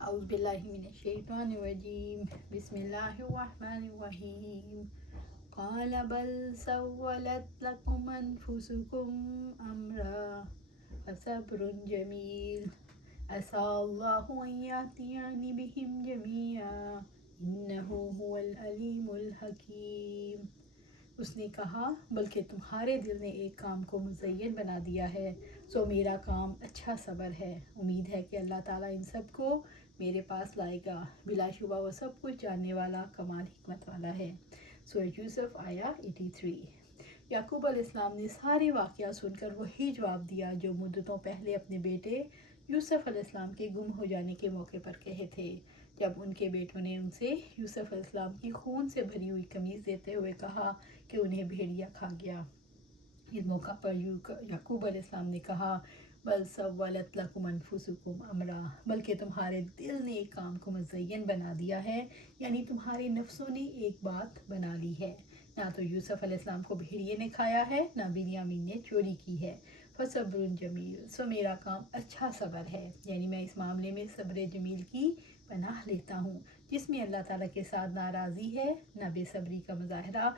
اعوذ باللہ من الشیطان الرجیم بسم اللہ الرحمن الرحیم قال بل سولت لكم انفسكم امرا فصبر جمیل عسى الله ان يأتيني بهم جميعا انه هو العلیم الحکیم۔ اس نے کہا بلکہ تمہارے دل نے ایک کام کو مزین بنا دیا ہے، سو میرا کام اچھا صبر ہے۔ امید ہے کہ اللہ تعالیٰ ان سب کو میرے پاس لائے گا، بلا شبہ وہ سب کچھ جاننے والا کمال حکمت والا ہے۔ سورہ یوسف آیا 83۔ یعقوب علیہ السلام نے سارے واقعہ سن کر وہی جواب دیا جو مدتوں پہلے اپنے بیٹے یوسف علیہ السلام کے گم ہو جانے کے موقع پر کہے تھے، جب ان کے بیٹوں نے ان سے یوسف علیہ السلام کی خون سے بھری ہوئی قمیض دیتے ہوئے کہا کہ انہیں بھیڑیا کھا گیا۔ اس موقع پر یعقوب علیہ السلام نے کہا بل سولت لکم انفسکم امرا، بلکہ تمہارے دل نے ایک کام کو مزین بنا دیا ہے، یعنی تمہارے نفسوں نے ایک بات بنا لی ہے۔ نہ تو یوسف علیہ السلام کو بھیڑیے نے کھایا ہے، نہ بنیامین نے چوری کی ہے۔ فصبر جمیل، سو میرا کام اچھا صبر ہے، یعنی میں اس معاملے میں صبر جمیل کی پناہ لیتا ہوں، جس میں اللہ تعالیٰ کے ساتھ ناراضی ہے، نہ بے صبری کا مظاہرہ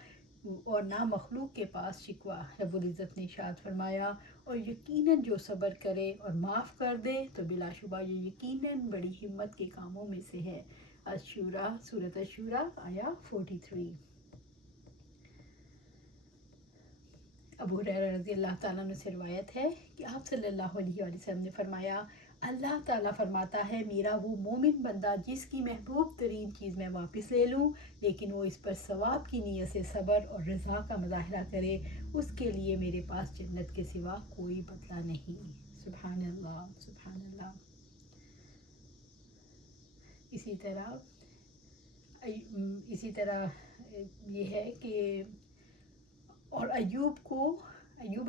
اور نہ مخلوق کے پاس شکوہ۔ رب العزت نے ارشاد فرمایا اور یقیناً جو صبر کرے اور معاف کر دے تو بلا شبہ یہ یقیناً بڑی ہمت کے کاموں میں سے ہے۔ الشورى، سورۃ الشورى آیا 43۔ ابو ہریرہ رضی اللہ تعالیٰ عنہ سے روایت ہے کہ آپ صلی اللہ علیہ وآلہ وسلم نے فرمایا اللہ تعالیٰ فرماتا ہے میرا وہ مومن بندہ جس کی محبوب ترین چیز میں واپس لے لوں لیکن وہ اس پر ثواب کی نیت سے صبر اور رضا کا مظاہرہ کرے، اس کے لیے میرے پاس جنت کے سوا کوئی بدلہ نہیں۔ سبحان اللہ، سبحان اللہ۔ اسی طرح یہ ہے کہ اور ایوب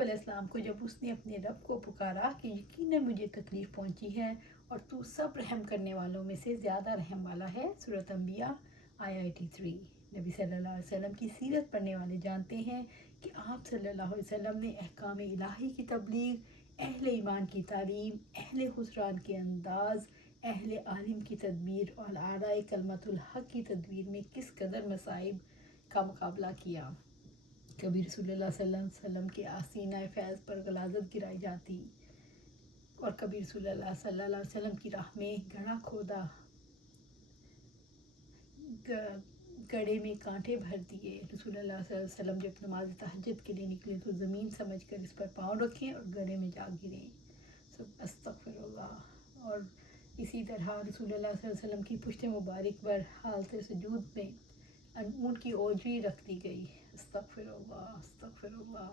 علیہ السلام کو جب اس نے اپنے رب کو پکارا کہ یقیناً مجھے تکلیف پہنچی ہے اور تو سب رحم کرنے والوں میں سے زیادہ رحم والا ہے، سورۃ انبیاء آیا 83۔ نبی صلی اللہ علیہ وسلم کی سیرت پڑھنے والے جانتے ہیں کہ آپ صلی اللہ علیہ وسلم نے احکام الہی کی تبلیغ، اہل ایمان کی تعلیم، اہل خسران کے انداز، اہل عالم کی تدبیر اور اعلیٰ کلمت الحق کی تدبیر میں کس قدر مصائب کا مقابلہ کیا۔ کبھی رسول اللہ صلی اللہ علیہ وسلم کے آستینہ فیض پر غلاظت گرائی جاتی اور کبھی رسول اللہ صلی اللہ علیہ وسلم کی راہ میں گڑھا کھودا، گڑھے میں کانٹے بھر دیے۔ رسول اللہ صلی اللہ علیہ وسلم جب نماز تہجد کے لیے نکلے تو زمین سمجھ کر اس پر پاؤں رکھیں اور گڑھے میں جا گریں۔ سب استغفر اللہ۔ اور اسی طرح رسول اللہ صلی اللہ علیہ وسلم کی پشت مبارک پر حالت سجود میں اونٹ کی اوجری رکھ دی گئی۔ استغفر اللہ، استغفر اللہ۔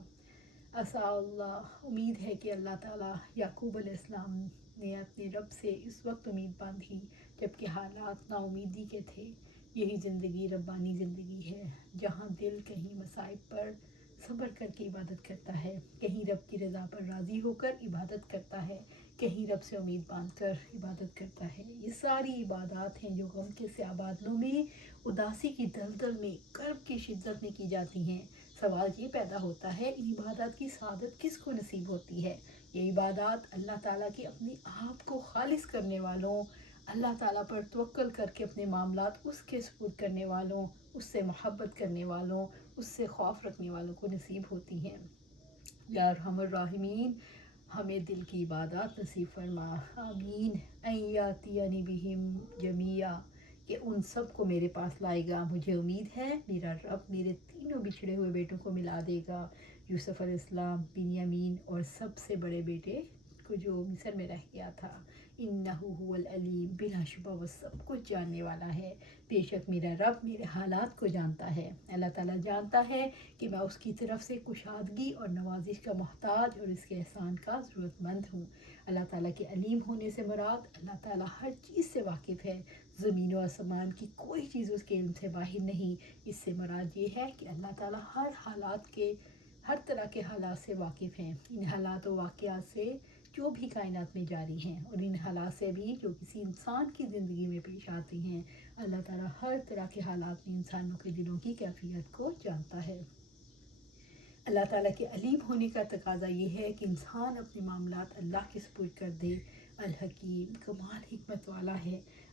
عسیٰ اللہ، امید ہے کہ اللہ تعالیٰ یعقوب علیہ السلام نے اپنے رب سے اس وقت امید باندھی جبکہ حالات نا امیدی کے تھے۔ یہی زندگی ربانی زندگی ہے جہاں دل کہیں مصائب پر صبر کر کے عبادت کرتا ہے، کہیں رب کی رضا پر راضی ہو کر عبادت کرتا ہے، کہیں رب سے امید باندھ کر عبادت کرتا ہے۔ یہ ساری عبادات ہیں جو غم کے سیاہ بادلوں میں، اداسی کی دلدل میں، کرب کی شدت میں کی جاتی ہیں۔ سوال یہ پیدا ہوتا ہے ان عبادات کی سعادت کس کو نصیب ہوتی ہے؟ یہ عبادات اللہ تعالیٰ کے اپنے آپ کو خالص کرنے والوں، اللہ تعالیٰ پر توکل کر کے اپنے معاملات اس کے سپرد کرنے والوں، اس سے محبت کرنے والوں، اس سے خوف رکھنے والوں کو نصیب ہوتی ہیں۔ یا ارحم الراحمین، ہمیں دل کی عبادات نصیب فرما، آمین۔ ان یاتینی بہم جمیعا، کہ ان سب کو میرے پاس لائے گا، مجھے امید ہے میرا رب میرے تینوں بچھڑے ہوئے بیٹوں کو ملا دے گا، یوسف علیہ السلام، بنیامین اور سب سے بڑے بیٹے کو جو مصر میں رہ گیا تھا۔ انہ هو العلیم، بلا شبہ وہ سب کچھ جاننے والا ہے، بے شک میرا رب میرے حالات کو جانتا ہے۔ اللہ تعالیٰ جانتا ہے کہ میں اس کی طرف سے کشادگی اور نوازش کا محتاج اور اس کے احسان کا ضرورت مند ہوں۔ اللہ تعالیٰ کے علیم ہونے سے مراد اللہ تعالیٰ ہر چیز سے واقف ہے، زمین و آسمان کی کوئی چیز اس کے علم سے باہر نہیں۔ اس سے مراد یہ ہے کہ اللہ تعالیٰ ہر طرح کے حالات سے واقف ہیں، ان حالات و واقعات سے جو بھی کائنات میں جاری ہیں اور ان حالات سے بھی جو کسی انسان کی زندگی میں پیش آتی ہیں۔ اللہ تعالیٰ ہر طرح کے حالات میں انسانوں کے دلوں کی کیفیت کو جانتا ہے۔ اللہ تعالیٰ کے علیم ہونے کا تقاضا یہ ہے کہ انسان اپنے معاملات اللہ کے سپرد کر دے۔ الحکیم، کمال حکمت والا ہے۔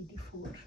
84।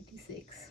86।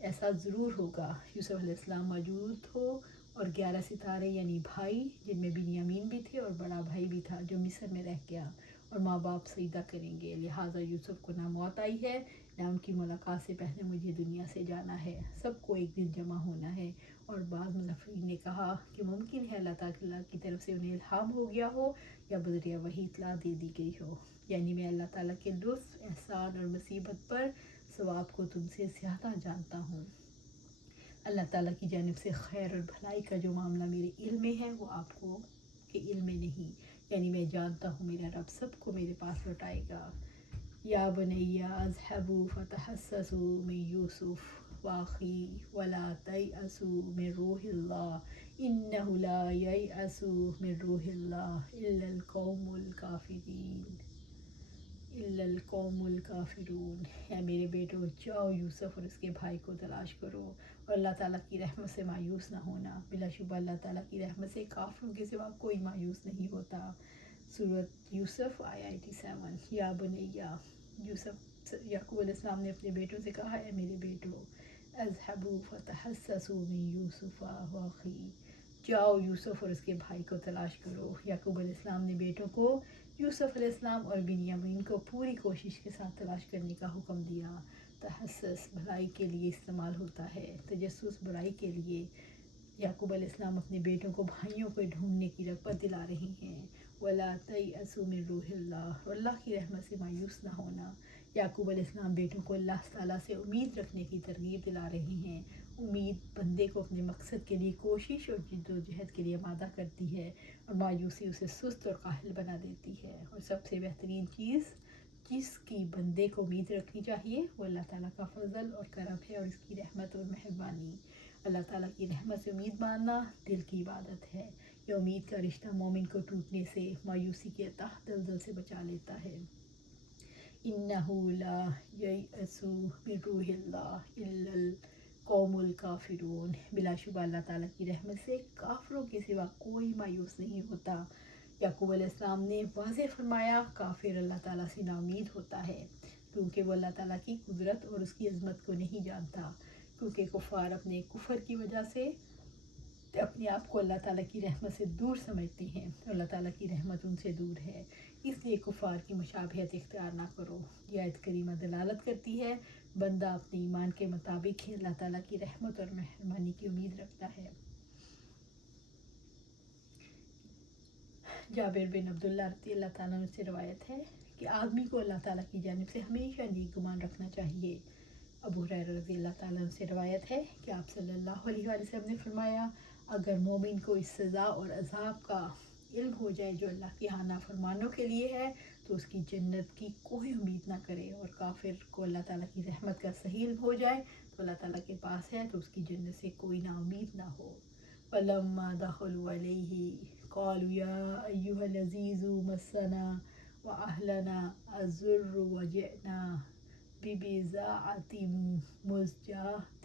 ایسا ضرور ہوگا یوسف علیہ السلام موجود ہو اور 11 ستارے یعنی بھائی جن میں بنیامین بھی تھے اور بڑا بھائی بھی تھا جو مصر میں رہ گیا، اور ماں باپ سجدہ کریں گے، لہٰذا یوسف کو نہ موت آئی ہے نہ ان کی ملاقات سے پہلے مجھے دنیا سے جانا ہے، سب کو ایک دن جمع ہونا ہے۔ اور بعض مفسرین نے کہا کہ ممکن ہے اللہ تعالیٰ کی طرف سے انہیں الہام ہو گیا ہو یا بذریعہ وحی اطلاع دے دی گئی ہو، یعنی میں اللہ تعالیٰ کے لطف، احسان اور مصیبت پر ثواب کو تم سے زیادہ جانتا ہوں۔ اللہ تعالیٰ کی جانب سے خیر اور بھلائی کا جو معاملہ میرے علم میں ہے وہ آپ کو کے علم میں نہیں، یعنی میں جانتا ہوں میرا رب سب کو میرے پاس لوٹائے گا۔ یا بنی اذهبوا فتحسسوا من یوسف واخی ولا تیأسوا من روح اللہ انہ لا ییأس من روح اللہ الا القوم الکافرون۔ اے میرے بیٹو، جاؤ یوسف اور اس کے بھائی کو تلاش کرو اور اللہ تعالیٰ کی رحمت سے مایوس نہ ہونا، بلا شبہ اللہ تعالیٰ کی رحمت سے کافروں کے سوا کوئی مایوس نہیں ہوتا۔ سورۃ یوسف آیا 87۔ یا بنیا، یعقوب علیہ السلام نے اپنے بیٹوں سے کہا، اے میرے بیٹو، اذهبوا فتحسسوا من یوسف واخی، جاؤ یوسف اور اس کے بھائی کو تلاش کرو۔ یعقوب علیہ السلام نے بیٹوں کو یوسف علیہ السلام اور بنیامین کو پوری کوشش کے ساتھ تلاش کرنے کا حکم دیا۔ تحسس بھلائی کے لیے استعمال ہوتا ہے، تجسس برائی کے لیے۔ یعقوب علیہ السلام اپنے بیٹوں کو بھائیوں کو ڈھونڈنے کی رغبت دلا رہے ہیں۔ وَلَا تَيْأَسُوا مِن رُوحِ اللَّهِ، اور اللہ کی رحمت سے مایوس نہ ہونا۔ یعقوب علیہ السلام بیٹوں کو اللہ تعالیٰ سے امید رکھنے کی ترغیب دلا رہے ہیں۔ امید بندے کو اپنے مقصد کے لیے کوشش اور جد و جہد کے لیے آمادہ کرتی ہے، اور مایوسی اسے سست اور کاہل بنا دیتی ہے۔ اور سب سے بہترین چیز جس کی بندے کو امید رکھنی چاہیے وہ اللہ تعالیٰ کا فضل اور کرم ہے اور اس کی رحمت اور مہربانی۔ اللہ تعالیٰ کی رحمت سے امید باندھنا دل کی عبادت ہے۔ یہ امید کا رشتہ مومن کو ٹوٹنے سے، مایوسی کے تحت دلدل سے بچا لیتا ہے۔ انہ لا ییأس من روح اللہ الا القوم الکافرون، بلا شبہ اللہ تعالیٰ کی رحمت سے کافروں کے سوا کوئی مایوس نہیں ہوتا۔ یعقوب علیہ السلام نے واضح فرمایا، کافر اللہ تعالیٰ سے نا امید ہوتا ہے کیونکہ وہ اللہ تعالیٰ کی قدرت اور اس کی عظمت کو نہیں جانتا، کیونکہ کفار اپنے کفر کی وجہ سے اپنے آپ کو اللہ تعالیٰ کی رحمت سے دور سمجھتے ہیں، اور اللہ تعالیٰ کی رحمت ان سے دور ہے، اس لیے کفار کی مشابہت اختیار نہ کرو۔ یہ آیت کریمہ دلالت کرتی ہے بندہ اپنے ایمان کے مطابق ہی اللہ تعالیٰ کی رحمت اور مہربانی کی امید رکھتا ہے۔ جابر بن عبداللہ رضی اللہ تعالیٰ عنہ سے روایت ہے کہ آدمی کو اللہ تعالیٰ کی جانب سے ہمیشہ نیک گمان رکھنا چاہیے۔ ابو ہریرہ رضی اللہ تعالیٰ عنہ سے روایت ہے کہ آپ صلی اللہ علیہ وآلہ وسلم نے فرمایا، اگر مومن کو اس سزا اور عذاب کا علم ہو جائے جو اللہ کے ہاں نافرمانوں کے لیے ہے تو اس کی جنت کی کوئی امید نہ کرے، اور کافر کو اللہ تعالیٰ کی رحمت کا صحیح علم ہو جائے تو اللہ تعالیٰ کے پاس ہے تو اس کی جنت سے کوئی نا امید نہ ہو۔ فَلَمَّا دَخَلُوا عَلَيْهِ قَالُوا يَا أَيُّهَا الْعَزِيزُ مَسَّنَا وَأَهْلَنَا الضُّرُّ وَجِئْنَا بِبِضَاعَةٍ مُزْجَاةٍ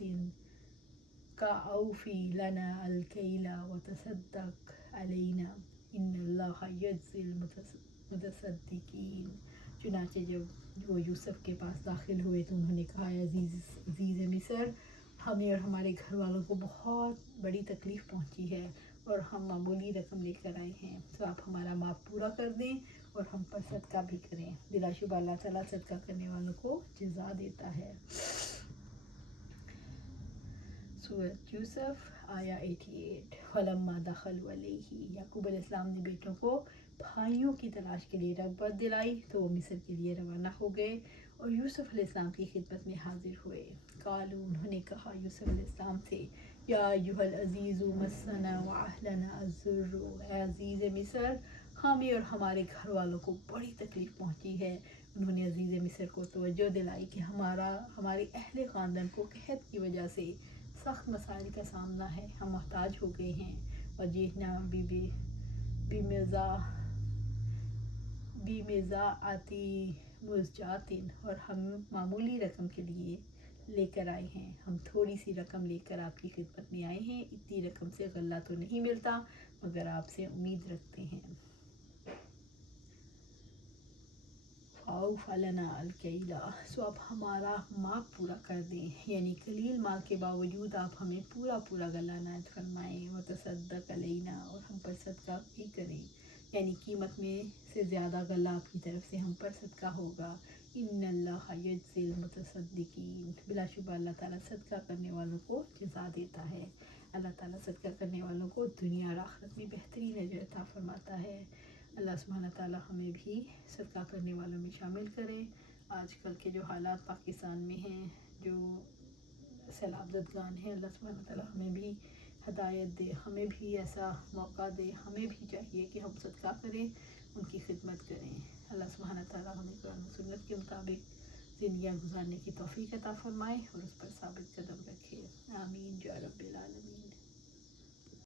فَأَوْفِ لَنَا الْكَيْلَ وَتَصَدَّقْ عَلَيْنَا إِنَّ اللَّهَ يَجْزِي الْمُتَصَدِّقِينَ۔ چنانچہ جب وہ یوسف کے پاس داخل ہوئے تو انہوں نے کہا، عزیز مصر، ہمیں اور ہمارے گھر والوں کو بہت بڑی تکلیف پہنچی ہے اور ہم معمولی رقم لے کر آئے ہیں، تو آپ ہمارا ماپ پورا کر دیں اور ہم پر صدقہ بھی کریں، بلا شبہ اللہ تعالیٰ صدقہ کرنے والوں کو جزا دیتا ہے۔ سورۃ یوسف آیا 88۔ فَلَمَّا دَخَلُوا عَلَيْهِ، یعقوب علیہ السلام نے بیٹوں کو بھائیوں کی تلاش کے لیے رغبت دلائی تو وہ مصر کے لیے روانہ ہو گئے اور یوسف علیہ السلام کی خدمت میں حاضر ہوئے۔ قالوا، انہوں نے کہا یوسف علیہ السلام سے، یا ایھا العزیز مسنا واہلنا الضر، اے عزیز مصر، ہمیں اور ہمارے گھر والوں کو بڑی تکلیف پہنچی ہے۔ انہوں نے عزیز مصر کو توجہ دلائی کہ ہمارے اہل خاندان کو قحط کی وجہ سے سخت مسائل کا سامنا ہے، ہم محتاج ہو گئے ہیں۔ وجئنا بِبِضَاعَةٍ مُزْجَاةٍ، اور ہم معمولی رقم کے لیے لے کر آئے ہیں، ہم تھوڑی سی رقم لے کر آپ کی خدمت میں آئے ہیں، اتنی رقم سے غلہ تو نہیں ملتا مگر آپ سے امید رکھتے ہیں۔ فَأَوْفَلَنَا الْكَيْلَ، سو آپ ہمارا ماپ پورا کر دیں، یعنی قلیل مال کے باوجود آپ ہمیں پورا غلہ عنایت فرمائیں، وتصدق علینا، اور ہم پر صدقہ بھی کریں، یعنی قیمت میں سے زیادہ غلہ آپ کی طرف سے ہم پر صدقہ ہوگا۔ ان اللہ یجزی المتصدقین، بلا شبہ اللہ تعالیٰ صدقہ کرنے والوں کو جزا دیتا ہے، اللہ تعالیٰ صدقہ کرنے والوں کو دنیا اور آخرت میں بہترین اجر عطا فرماتا ہے۔ اللہ سبحانہ تعالیٰ ہمیں بھی صدقہ کرنے والوں میں شامل کرے۔ آج کل کے جو حالات پاکستان میں ہیں، جو سیلاب زدگان ہیں، اللہ سبحانہ تعالیٰ ہمیں بھی ہدایت دے، ہمیں بھی ایسا موقع دے، ہمیں بھی چاہیے کہ ہم صدقہ کریں، ان کی خدمت کریں۔ اللہ سبحانہ تعالیٰ ہمیں قرآن و سنت کے مطابق زندگیاں گزارنے کی توفیق عطا فرمائے اور اس پر ثابت قدم رکھے۔ آمین یا رب العالمین۔